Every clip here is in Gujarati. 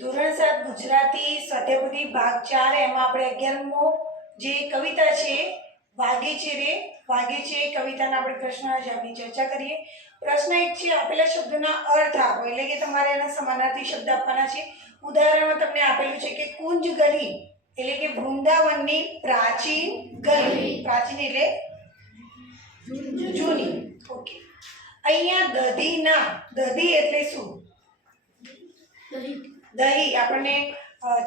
ધોરણ 7 ગુજરાતી સ્વાધ્યાયપોથી ભાગ 4 એમાં આપણે 11મો જે કવિતા છે વાગે છે રે વાગે છે કવિતાના આપણે પ્રશ્નના જવાબની ચર્ચા કરીએ. પ્રશ્ન 1 છે આપેલા શબ્દોના અર્થ આપો, એટલે કે તમારે એના સમાનાર્થી શબ્દ આપવાના છે. ઉદાહરણમાં તમને આપેલું છે કે કુંજ ગલી એટલે કે વૃંદાવનની પ્રાચીન ગલી. પ્રાચીન એટલે જૂની. ઓકે. અહીંયા દધીના, દધી એટલે શું? દહીં. આપણને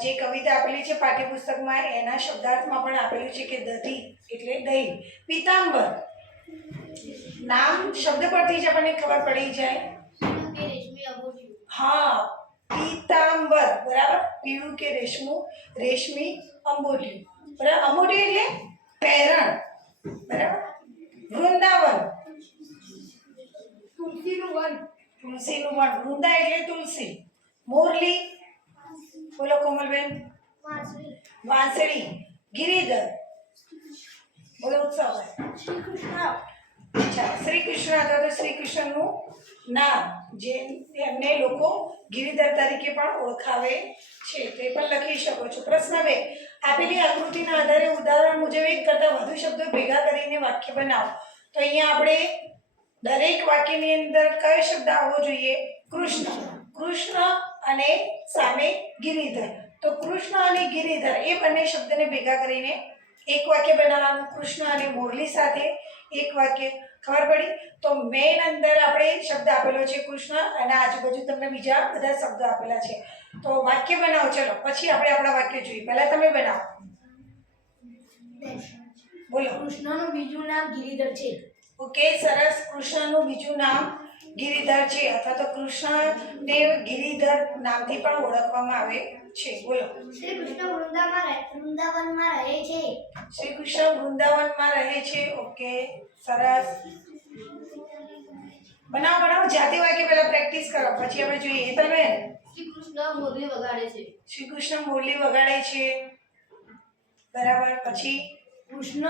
જે કવિતા આપેલી છે પાઠ્યપુસ્તકમાં એના શબ્દાર્થમાં પણ આપેલું છે કે દધી એટલે દહીં. પીતાંબર નામ શબ્દ પરથી જ આપણને ખબર પડી જાય. હા, પીતાંબર બરાબર. પીળું કે રેશમું, રેશમી અંબોલિયું બરાબર. અંબોલિયું એટલે પહેરણ બરાબર. વૃંદાવન તુલસીનું વન, તુલસીનું વન. વૃંદા એટલે તુલસી. મોરલી બોલો કોમલબેન. વાંસળી. ગિરિધર બોલો ઉત્સવ. શ્રી કૃષ્ણ. અચ્છા, શ્રી કૃષ્ણ અથવા તો શ્રી કૃષ્ણનું નામ જે એમને લોકો ગિરિધર તરીકે પણ ઓળખાવે છે તે પણ લખી શકો છો. પ્રશ્ન 2 આપેલી આકૃતિના આધારે ઉદાહરણ મુજબ એક કરતાં વધુ શબ્દો ભેગા કરીને વાક્ય બનાવો. તો અહીંયા આપણે દરેક વાક્યની અંદર કયો શબ્દ આવવો જોઈએ? કૃષ્ણ. કૃષ્ણ અને સામે ગિરિધર. તો કૃષ્ણ અને ગિરિધર એ બંને શબ્દને ભેગા કરીને એક વાક્ય બનાવવાનું. કૃષ્ણ અને મોરલી સાથે એક વાક્ય. ખબર પડી? તો મેન અંદર આપણે શબ્દ આપેલો છે કૃષ્ણ અને આજુબાજુ તમને બીજા બધા શબ્દો આપેલા છે. તો વાક્ય બનાવો. ચલો પછી આપણે આપણા વાક્ય જોઈએ. પહેલા તમે બનાવો. બોલો. કૃષ્ણનું બીજું નામ ગિરિધર છે. ઓકે, સરસ. કૃષ્ણનું બીજું નામ ગિરિધર છે અથવા તો કૃષ્ણને ગિરિધર નામથી પણ ઓળખવામાં આવે છે. બોલો. શ્રી કૃષ્ણ વૃંદાવનમાં રહે છે. શ્રી કૃષ્ણ વૃંદાવનમાં રહે છે. ઓકે, સરસ. બનાવો. જાતે વાક્ય પહેલા પ્રેક્ટિસ કરો પછી આપણે જોઈએ. હેતલબેન. શ્રી કૃષ્ણ મુરલી વગાડે છે. શ્રી કૃષ્ણ મુરલી વગાડે છે બરાબર. પછી કૃષ્ણ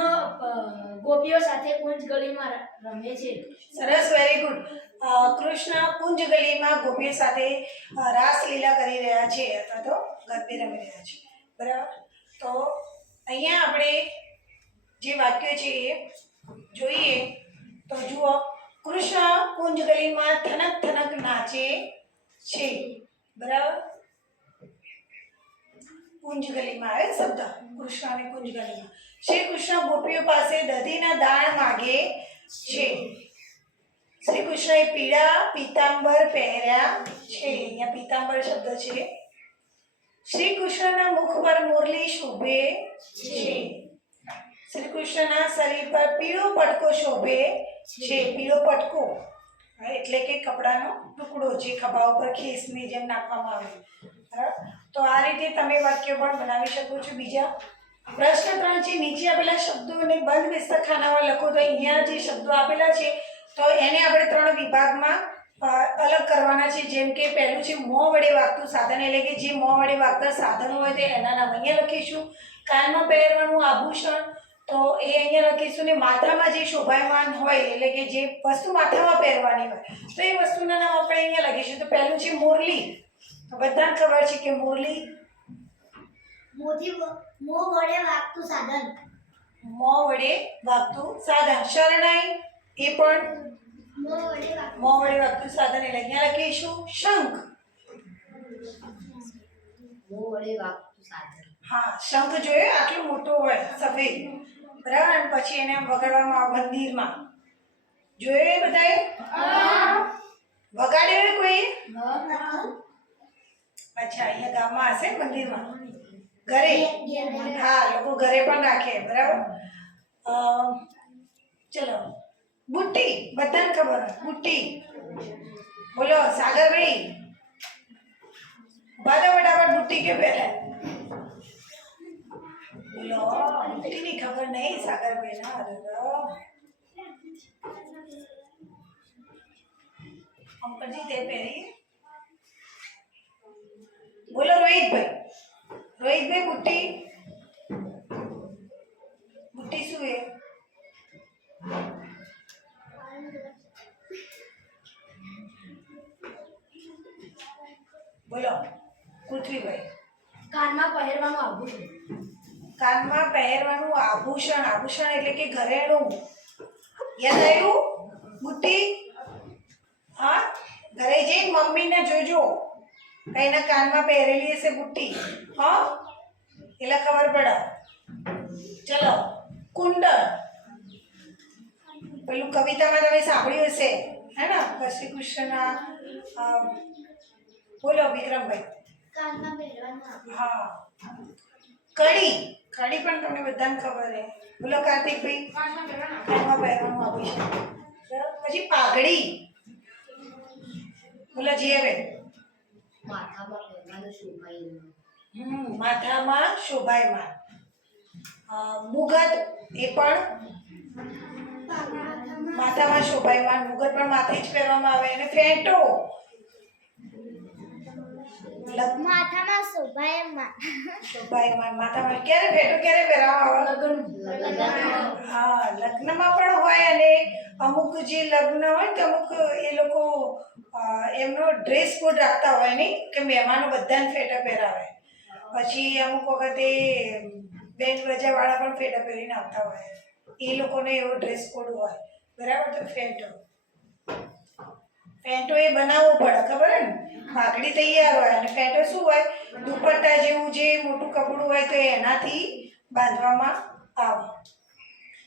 ગોપીઓ સાથે કુંજ ગલીમાં રમે છે. સરસ, વેરી ગુડ. કૃષ્ણ કુંજ ગલીમાં ગોપીઓ સાથે રાસલીલા કરી રહ્યા છે અથવા તો ગરબે રમી રહ્યા છે બરાબર. તો અહીંયા આપણે જે વાક્ય છે એ જોઈએ. તો જુઓ, કૃષ્ણ કુંજ ગલીમાં થનક થનક નાચે છે બરાબર. કુંજ ગલીમાં આવે શબ્દ કૃષ્ણ અને કુંજ ગલીમાં. શ્રી કૃષ્ણ ગોપીઓ પાસે દધીના દાણ માગે છે. શ્રી કૃષ્ણએ પીળા પીતાંબર પહેર્યા છે. અહીંયા પીતાંબર શબ્દ છે. શ્રી કૃષ્ણના મુખ પર મુરલી શોભે છે. શ્રી કૃષ્ણના શરીર પર પીળો પટકો શોભે છે. પીળો પટકો એટલે કે કપડાનો ટુકડો જે ખભા ઉપર ખેસની જેમ નાખવામાં આવે. બરાબર. તો આ રીતે તમે વાક્ય પણ બનાવી શકો છો. બીજા પ્રશ્ન 3 છે નીચે આપેલા શબ્દોને બંધ વિસ્તર ખાનામાં લખો. તો અહીંયા જે શબ્દો આપેલા છે તો એને આપણે 3 વિભાગમાં અલગ કરવાના છે. જેમ કે પહેલું છે મોં વડે વાગતું સાધન, એટલે કે જે મોં વડે વાગતા સાધનો હોય તે એના નામ અહીંયા લખીશું. કાનમાં પહેરવાનું આભૂષણ તો એ અહીંયા લખીશું. ને માથામાં જે શોભાયમાન હોય એટલે કે જે વસ્તુ માથામાં પહેરવાની હોય તો એ વસ્તુના નામ આપણે અહીંયા લખીશું. તો પહેલું છે મોરલી. તો બધાને ખબર છે કે મોરલી મોં વડે વાગતું સાધન. મોં વડે વાગતું સાધન. શરણાઈ એ પણ મોં વડે વાગતું સાધન એટલે અહીંયા લખીશું. શંખ મોં વડે વાગતું સાધન. હા, શંખ જોયો આટલો મોટો હોય સફેદ બરાબર. અને પછી એને વગાડવામાં આવે મંદિરમાં. જોયો એ બધાએ? વગાડ્યો કોઈ? અચ્છા, અહીંયા ગામમાં હશે મંદિરમાં. ઘરે હા, લોકો ઘરે પણ રાખે બરાબર. ચલો, બુટ્ટી બધાને ખબર. બુટ્ટી બોલો. સાગરભાઈ બધા ફટાફટ બુટ્ટી કે પહેરે બોલો. બુટ્ટીની ખબર નહીં સાગરભાઈ ના. અંકલજી તે પહેરી બોલો. રોહિતભાઈ. રોહિતભાઈ બુટ્ટી બુટ્ટી શું એ? બોલો. પૃથ્વીભાઈ. કાનમાં પહેરવાનું આભૂષણ. કાનમાં પહેરવાનું આભૂષણ. આભૂષણ એટલે કે ઘરેણું. યાદ આવ્યું? બુટ્ટી? હા, ઘરે જઈને મમ્મીને જોજો કઈના કાનમાં પહેરેલી હશે બુટ્ટી. હા, એટલે ખબર પડે. ચલો, કુંડળ. પેલું કવિતામાં તમે સાંભળ્યું હશે, હે ને? શ્રી કૃષ્ણના બોલો વિક્રમભાઈ. કાનમાં પહેરવાનું. હા, કડી. કડી પણ તમને બધાને ખબર છે. બોલો કાર્તિકભાઈ. કાનમાં પહેરવાનું આભૂષણ. પછી પાઘડી. બોલો જીયાબેન. માથામાં પહેરવાનું શોભાયમાન. માથામાં શોભાયમાન. મુગટ એ પણ માથામાં શોભાયમાન. મુગટ પણ માથે જ પહેરવામાં આવે. અને ફેંટો માથામાં શોભાયમાન. શોભાયમાન માથામાં. ક્યારે ફેંટો ક્યારે પહેરવામાં આવે? હા, લગ્નમાં પણ હોય. અને અમુક જે લગ્ન હોય તો અમુક એ લોકો એમનો ડ્રેસ કોડ રાખતા હોય નહીં કે મહેમાનો બધાને ફેટા પહેરાવે. પછી અમુક વખતે બેન રજાવાળા પણ ફેટા પહેરીને આવતા હોય. એ લોકોને એવો ડ્રેસ કોડ હોય. બરાબર? તો ફેંટો એ બનાવવો પડે, ખબર ને? પાઘડી તૈયાર હોય અને ફેંટો શું હોય? દુપટ્ટા જેવું જે મોટું કપડું હોય તો એનાથી બાંધવામાં આવે.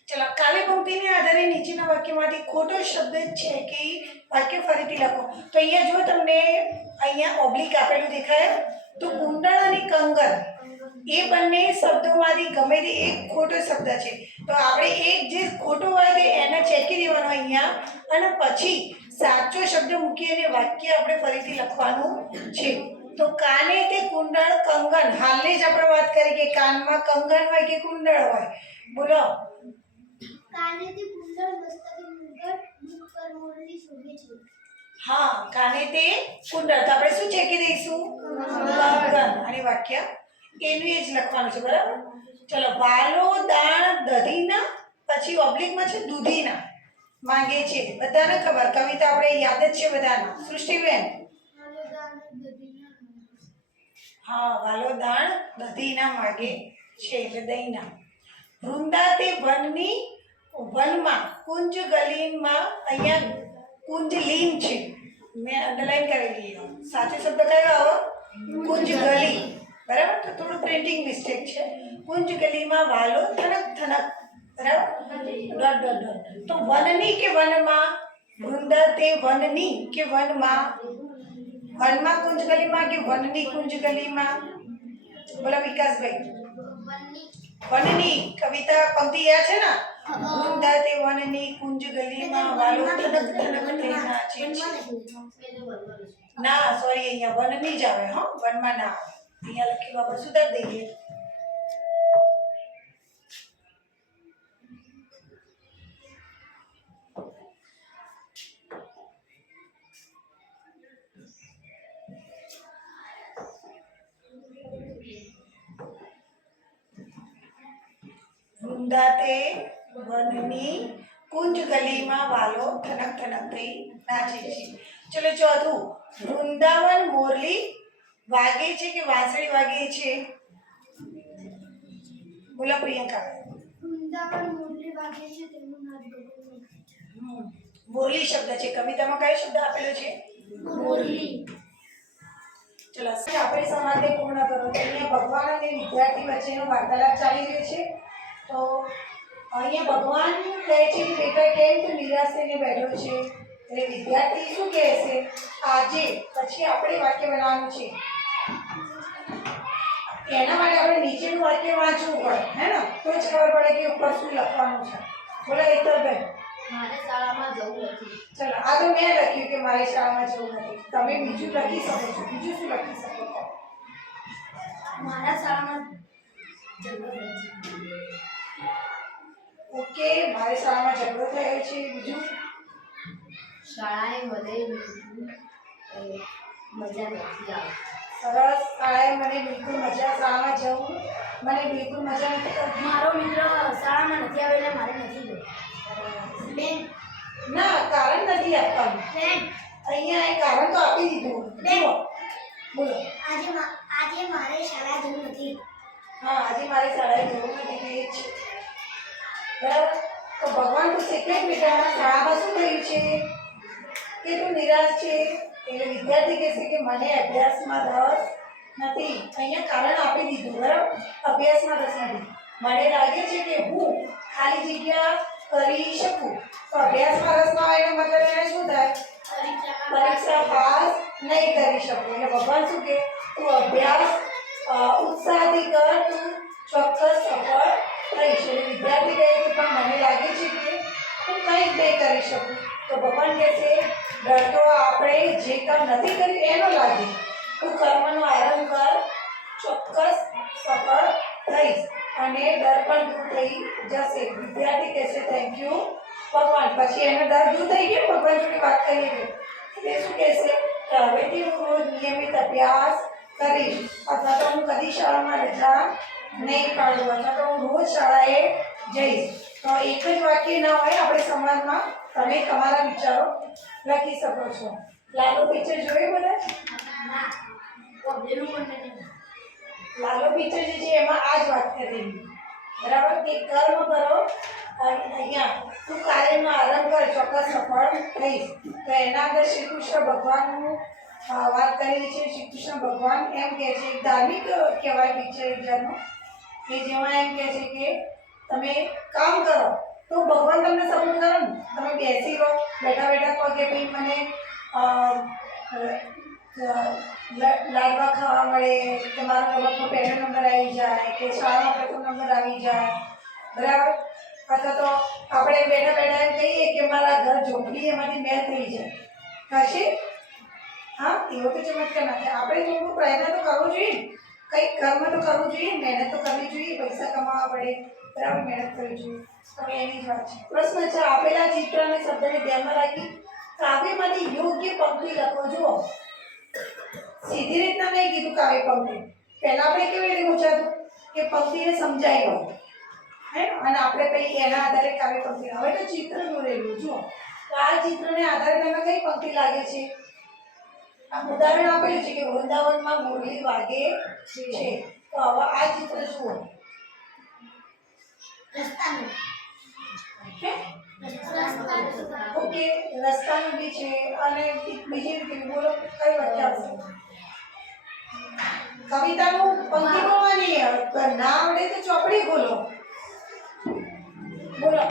ચલો, કાવ્ય પંક્તિને આધારે નીચેના વાક્યમાંથી ખોટો શબ્દ છે કે વાક્ય ફરીથી લખો. તો અહીંયા જો તમને અહીંયા ઓબ્લિક આપેલું દેખાય તો કુંડળ અને કંગન એ બંને શબ્દોમાંથી ગમે તે એક ખોટો શબ્દ છે. તો આપણે એક જે ખોટો હોય તે એને ચેકી દેવાનો અહીંયા અને પછી સાચો શબ્દ મૂકી અને વાક્ય આપણે ફરીથી લખવાનું છે. તો કાને તે કુંડળ કંગન. હાલની જ આપણે વાત કરી કે કાનમાં કંગન હોય કે કુંડળ હોય. બોલો. કાનેથી કુંડળ મસ્તકે મુગટ મુખ પર મોરલી શોભે છે. હા, કાને તે કુંડળ. તો આપણે શું ચેકી દઈશું? કંગન. અને વાક્ય એનું એ જ લખવાનું છે. બરાબર? ચલો, વાલો દાણ દધીના પછી ઓબ્લિકમાં છે દૂધીના માંગે છે. બધાને ખબર, કવિતા આપણે યાદ જ છે બધાના. સૃષ્ટિબેન. હા, વાલો દાણ દધીના માંગે છે એટલે દહીંના. વૃંદા તે વનમાં કુંજ ગલીનમાં. અહીંયા કુંજ લીન છે, મેં અંડરલાઈન કરેલી. સાચો શબ્દ કયો આવો? કુંજ ગલી. બરાબર? તો થોડું પ્રિન્ટિંગ મિસ્ટેક છે. કુંજ ગલીમાં વાલો થનક થનક. બરાબર? Dot dot dot. તો વનની કે વનમાં? વૃંદા તે વનની કે વનમાં? વનમાં કુંજ ગલીમાં કે વનની કુંજ ગલીમાં? બોલો વિકાસભાઈ. વનની. કવિતા પંક્તિ યાદ છે ને? વૃંદા તે વનની કુંજ ગલીમાં વાલો થનક થનક થઈ નાચે છે. ના, સોરી, અહીંયા વનની જ આવે. હો, વનમાં ના આવે. અહીંયા લખેલું આપણે સુધારી દઈએ. વૃંદા તે વનની કુંજ ગલીમાં વાલો થનક થનક થઈ નાચે છે. ચલો, ચોથું. વૃંદાવન મોરલી વાગે છે કે વાંસળી વાગે છે? બોલો પ્રિયંકા. વૃંદાવન મોરલી વાગે છે તેનું નાદ ગગનમાં. મોરલી શબ્દ છે. કવિતામાં કયો શબ્દ આપેલો છે? મોરલી. ચલો, આપણે સંવાદને પૂર્ણ કરો. અહીંયા ભગવાન અને વિદ્યાર્થી વચ્ચેનો વાર્તાલાપ ચાલી રહ્યો છે. તો અહીંયા ભગવાન કહે છે કે બેટા કેમ તું નિરાશ થઈને બેઠો છે? એટલે વિદ્યાર્થી શું કહે છે? આજે. પછી આપણે વાક્ય બનાવવાનું છે. એના માટે આપણે નીચેનું વાક્ય વાંચવું પડે, હે ને? તો જ ખબર પડે કે ઉપર શું લખવાનું છે. બોલો હેતલબેન. મારે શાળામાં જવું નથી. ચલો, આ તો મેં લખ્યું કે મારે શાળામાં જવું નથી. તમે બીજું લખી શકો છો. બીજું શું લખી શકો છો? મારા શાળામાં જવું નથી. ઓકે, મારી શાળામાં ઝઘડો થયો છે. બીજું? શાળાએ મને મજા નથી આવતી. સરસ. શાળાએ મને બિલકુલ શાળામાં જવું મને બિલકુલ મજા નથી આવતી. મારો મિત્ર શાળામાં નથી આવે એટલે મારે નથી જવું. બેન. ના, કારણ નથી આપવાનું. બેન. અહીંયા એ કારણ તો આપી દીધું. જુઓ, બોલો. આજે મારે શાળા જવું નથી. હા, આજે મારે શાળાએ જવું નથી કે એ જ છે. બરાબર. તો ભગવાન તો શીખે જ બેટા શાળામાં શું થયું છે કે તું નિરાશ છે. એટલે વિદ્યાર્થી કહેશે કે મને અભ્યાસમાં રસ નથી. અહીંયા કારણ આપી દીધું. બરાબર. અભ્યાસમાં રસ નથી. મને લાગે છે કે હું ખાલી જગ્યા કરી શકું. તો અભ્યાસમાં રસ ના હોય એનો મતલબ એને શું થાય? પરીક્ષા પાસ નહીં કરી શકું. એટલે ભગવાન શું કહે? તું અભ્યાસ ઉત્સાહથી કર, તું ચોક્કસ સફળ થઈશ. એટલે વિદ્યાર્થી કહે કે પણ મને લાગે છે કે હું કંઈ જ નહીં કરી શકું. તો ભગવાન કહેશે ડરતો આપણે જે કામ નથી કર્યું એનો લાગે. તું કર્મનો આરંભ કર, ચોક્કસ સફળ થઈશ અને ડર પણ દૂર થઈ જશે. વિદ્યાર્થી કહેશે થેન્ક યુ ભગવાન. પછી એનો ડર દૂર થઈ ગયો. ભગવાન જોડે વાત કરીએ એટલે શું કહેશે કે હવેથી હું રોજ નિયમિત અભ્યાસ કરીશ, અથવા તો હું કદી શાળામાં રજા નહીં પાડું, અથવા તો હું રોજ શાળાએ જઈશ. તો એક જ વાક્ય ના હોય આપણે સમાજમાં. તમે તમારા વિચારો લખી શકો છો. લાલો પિક્ચર જોયું બધા? લાલો પિક્ચર જે છે એમાં આ જ વાત કરેલી. બરાબર. કે કર્મ કરો અને અહીંયા તું કાર્યનો આરંભ કર, ચોક્કસ સફળ થઈશ. તો એના અંદર શ્રી કૃષ્ણ ભગવાનનું વાત કરેલી છે. શ્રી કૃષ્ણ ભગવાન એમ કહે છે, એક ધાર્મિક કહેવાય પિક્ચર એક જાતનું, કે જેમાં એમ કહે છે કે તમે કામ કરો તો ભગવાન તમને સપોર્ટ કરે ને. તમે બેસી રહો, બેઠા બેઠા કહો કે ભાઈ મને લાડવા ખાવા મળે, કે મારા રમતનો પહેલો નંબર આવી જાય, કે શાળામાં પ્રથમ નંબર આવી જાય. બરાબર. અથવા તો આપણે બેઠા બેઠા એમ કહીએ કે મારા ઘર ઝોપડી એમાંથી મેળ થઈ જાય. થશે? હા, એવો તો ચમત્કાર ના થાય. આપણે થોડું પ્રયત્ન તો કરવો જોઈએ, કંઈક કર્મ તો કરવું જોઈએ, મહેનત તો કરવી જોઈએ, પૈસા કમાવા પડે. બરાબર. મહેનત કરવી જોઈએ. હવે એની જ વાત છે. પ્રશ્ન છે, આપેલા ચિત્ર અને શબ્દને ધ્યાનમાં રાખી કાવ્યમાંથી યોગ્ય પંક્તિ લખો. જુઓ, સીધી રીતના નહીં કીધું કાવ્ય પંક્તિ. પહેલા આપણે કેવી રીતે પૂછાતું કે પંક્તિને સમજાઈ ગયો હે, અને આપણે પછી એના આધારે કાવ્ય પંક્તિ. હવે તો ચિત્ર દોરેલું. જુઓ, તો આ ચિત્રને આધારે તમને કઈ પંક્તિ લાગે છે? આ ઉદાહરણ આપેલું છે કે વૃંદાવનમાં મુરલી વાગે છે. તો હવે આ ચિત્ર જુઓ. ઓકે, રસ્તાનું બી છે અને બીજી રીતે બોલો કઈ વાક્ય આવશે? કવિતાનું પંક્તિ બોલવાની. ના આવડે તો ચોપડી બોલો. બોલો.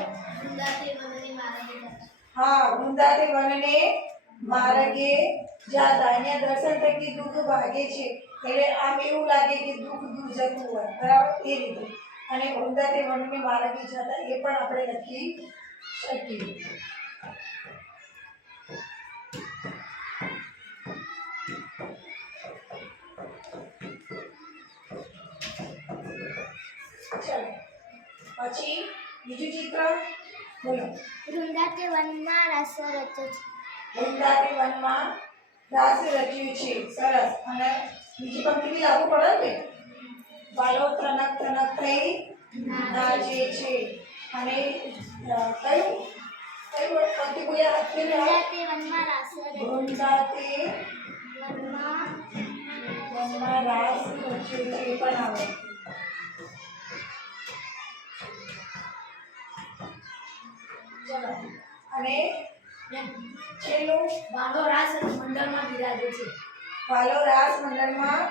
હા, વૃંદાતે વનને માર્ગે જાતા. અહીંયા દર્શન થકી દુઃખ ભાગે છે. એટલે આમ એવું લાગે કે દુઃખ દૂર જતું હોય. બરાબર. એ રીતે. અને વૃંદાતે વનને માર્ગે જાતા એ પણ આપણે લખી શકીએ. ચાલો પછી બીજું ચિત્ર બોલો. વૃંદાતે વનમાં રાસ રચ્યો છે. વૃંદાતે વનમાં રાસ રચ્યું છે. સરસ. અને બીજી પંક્તિ બી લાગુ પડે ને. બાલો તનક તનક થઈ નાચે છે. અને કયું પંક્તિ બોલ્યા? વૃંદાતે વનમાં રાસ વૃંદાતે વનમાં રાસ રચ્યું છે. એ પણ આવે. ચલો. અને છેલ્લું બાલો રાસ મંડળમાં બિરાજે છે. વાલો રાસ મંડળમાં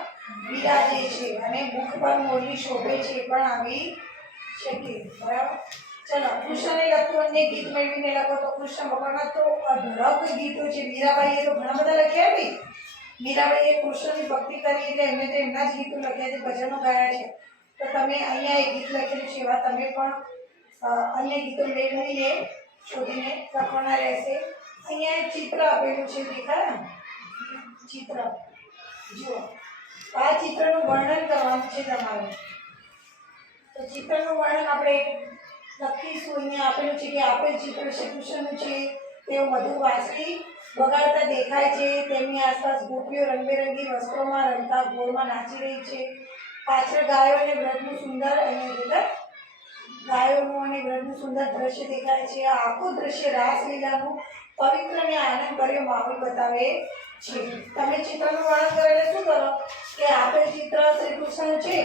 બિરાજે છે અને મુખ પર મોરલી શોભે છે. એ પણ આવી શકે. બરાબર. ચલો, કૃષ્ણને લગતું અન્ય ગીત મેળવીને લખો. તો કૃષ્ણ ભગવાનના તો અઢળક ગીતો છે. મીરાબાઈએ તો ઘણા બધા લખ્યા બી. મીરાબાઈએ કૃષ્ણની ભક્તિ કરી એટલે એમને તો એમના જ ગીતો લખ્યા છે, ભજનો ગાયા છે. તો તમે અહીંયા એક ગીત લખેલું છે એવા તમે પણ અન્ય ગીતો મેળવીને શોધીને લખવાના રહેશે. અહીંયા એક ચિત્ર આપેલું છે, દેખાય ને? ચિત્ર જુઓ. આ ચિત્રનું વર્ણન કરવાનું છે તમારે. તો ચિત્રનું વર્ણન આપણે લખીશું. અહીંયા આપેલું છે કે આપેલ ચિત્ર શ્રી કૃષ્ણનું છે. તેઓ મધુર વાંસળી વગાડતા દેખાય છે. તેમની આસપાસ ગોપીઓ રંગબેરંગી વસ્ત્રોમાં રમતા ગોળમાં નાચી રહી છે. પાછળ ગાયો અને વ્રતનું સુંદર ગાયોનું અને વ્રતનું સુંદર દ્રશ્ય દેખાય છે. આ આખું દ્રશ્ય રાસલીલાનું પવિત્ર અને આનંદભર્યો માહોલ બતાવે છે. તમે ચિત્રનું વર્ણન કરો એટલે શું કરો કે આપેલ ચિત્ર શ્રી કૃષ્ણ છે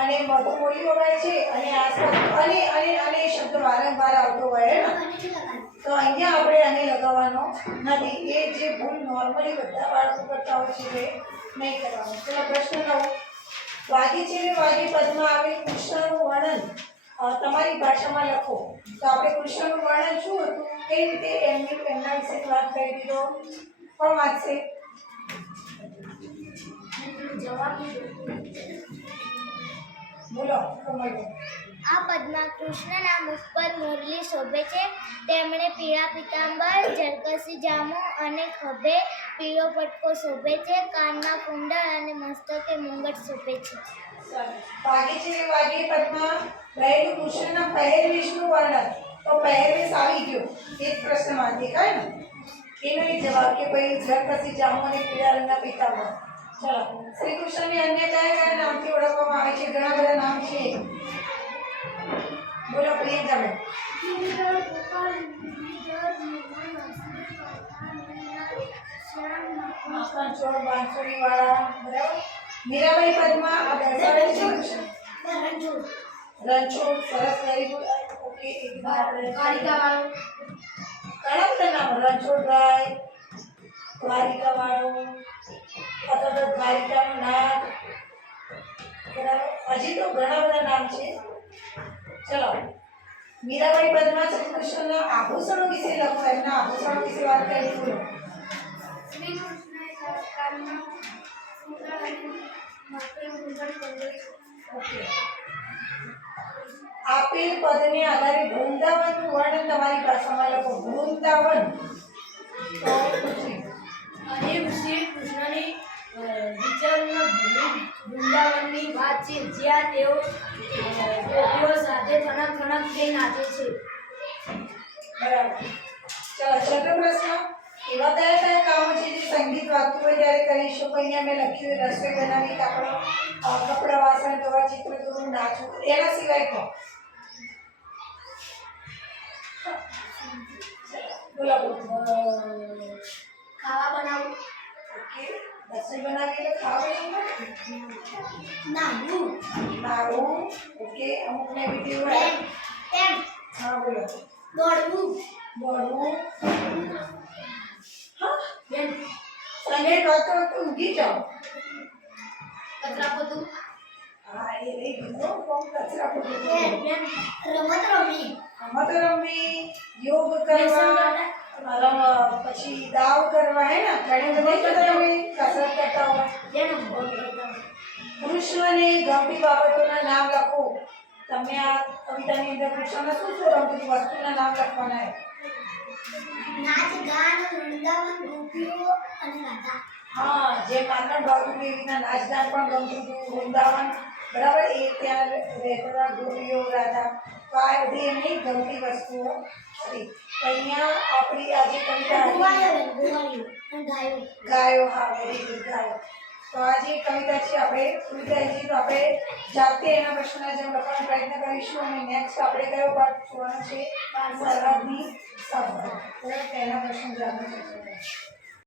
અને મધુ બોલી વગાડે છે અને આસપાસ અને શબ્દ વારંવાર આવતો હોય ને તો અહીંયા આપણે આને લગાવવાનો નથી. એ જે ભૂલ નોર્મલી બધા બાળકો કરતા હોય છે તે નહીં કરવાનું. ચલો પ્રશ્ન 9. વાગી છે ને વાગી પદમાં આવેલ કૃષ્ણનું વર્ણન તમારી ભાષામાં લખો. તો આપણે કૃષ્ણનું વર્ણન શું હતું, કઈ રીતે એમના વિશે વાત કરી દીધો. કોણ વાંચશે? બોલો કમળ. આ પદમાં કૃષ્ણના મુખ પર મુરલી શોભે છે. તેમણે પીળા પીતાંબર, જરકસી જામો અને ખભે પીળો પટકો શોભે છે. કાનમાં કુંડળ અને મસ્તકે મુંગટ શોભે છે. વાગી છે ને વાગી પદમાં રહેલું કૃષ્ણના પહેરવેશનું વર્ણન. તો પહેરવેશ આવી ગયો એ જ પ્રશ્નમાં દેખાય ને એનો એક જવાબ કે ભાઈ જરકસી જામો અને પીળા રંગના પીતાંબર. ચલો શ્રી કૃષ્ણને અન્ય કયા કયા નામથી ઓળખવામાં આવે છે? ઘણા બધા નામ છે. બોલો પ્રિયંકાબેન. માખણ ચોર બાંસુરી વાળા, બરાબર. મીરાબાઈ પદમાં આ દર્શાવે છે રણછોડ. સરસ, વેરી ગુડ. ઓકે, એકદમ આપણે કાલિકાવાળો, ઘણા બધા નામ. રણછોડરાય, દ્વારિકાવાળો, અથવા તો દ્વારિકાનો નાથ, બરાબર. હજી તો ઘણા બધા નામ છે. ચલો મીરાબાઈ પદમાં શ્રી કૃષ્ણના આભૂષણો વિશે લખો. એમના આભૂષણો વિશે વાત કરી. બોલો. શ્રી કૃષ્ણએ કાનમાં કુંડળ અને માથે મુંગટ પહેરે છે. ઓકે. આપેલ પદને આધારે વૃંદાવનનું વર્ણન તમારી ભાષામાં લખો. વૃંદાવન. તો અને શ્રી કૃષ્ણની વિચરણ ભૂમિ વૃંદાવનની વાત છે, જ્યાં તેઓ ગોપીઓ સાથે થનક થનક થઈ નાચે છે. બરાબર. ચલો છઠ્ઠો પ્રશ્ન. એવા કયા કયા કામો છે જે સંગીત વાગતું હોય ત્યારે કરી શકો? અહીંયા મેં લખ્યું છે રસોઈ બનાવી, કપડાં વાસણ ધોવા, ચિત્ર દોરવું, નાચવું. એના સિવાય કહો. બોલો બોલો. ખાવા બનાવવું, ઓકે. રસોઈ બનાવી એટલે ખાવા બનાવવું. નાવું. ઓકે. અમુકને વિધિ હોય. હા બોલો. દોડવું, દોડવું. હા બેન સંગીત વાગતો વખતે ઊંઘી જાઓ. કચરા પોતું, હા એ રહી ગયો. કોણ કચરા પોતું. બેન રમત રમવી, રમત રમવી, યોગ કરવા, પછી દાવ કરવા, હે ને ઘણી બધી તમે કસરત કરતા હોય. બેન કૃષ્ણને ગમતી બાબતોના નામ લખો. તમે આ કવિતાની અંદર કૃષ્ણને શું શું ગમતી વસ્તુના નામ લખવાના છે? નાચ ગાન, વૃંદાવન, ગોપીઓ અને રાધા. હા, જે માખણ ભાવતું દેવીના નાચ ગાન પણ ગમતું હતું. વૃંદાવન, બરાબર. એ ત્યાં રહેતા ગોપીઓ, રાધા. તો આ બધી એમની ગમતી વસ્તુઓ હતી. અહીંયા આપણી આ જે કવિતા હતી, ગાયો. હા વેરી ગુડ, ગાયો. તો આ જે કવિતા છે આપણે પૂરી થઈ છે. તો આપણે જાતે એના પ્રશ્નના જેમ લખવાનો પ્રયત્ન કરીશું અને નેક્સ્ટ આપણે કયો પાઠ જોવાનો છે? સરહદની સભા. બરાબર. તેના પ્રશ્ન જાણવા છે.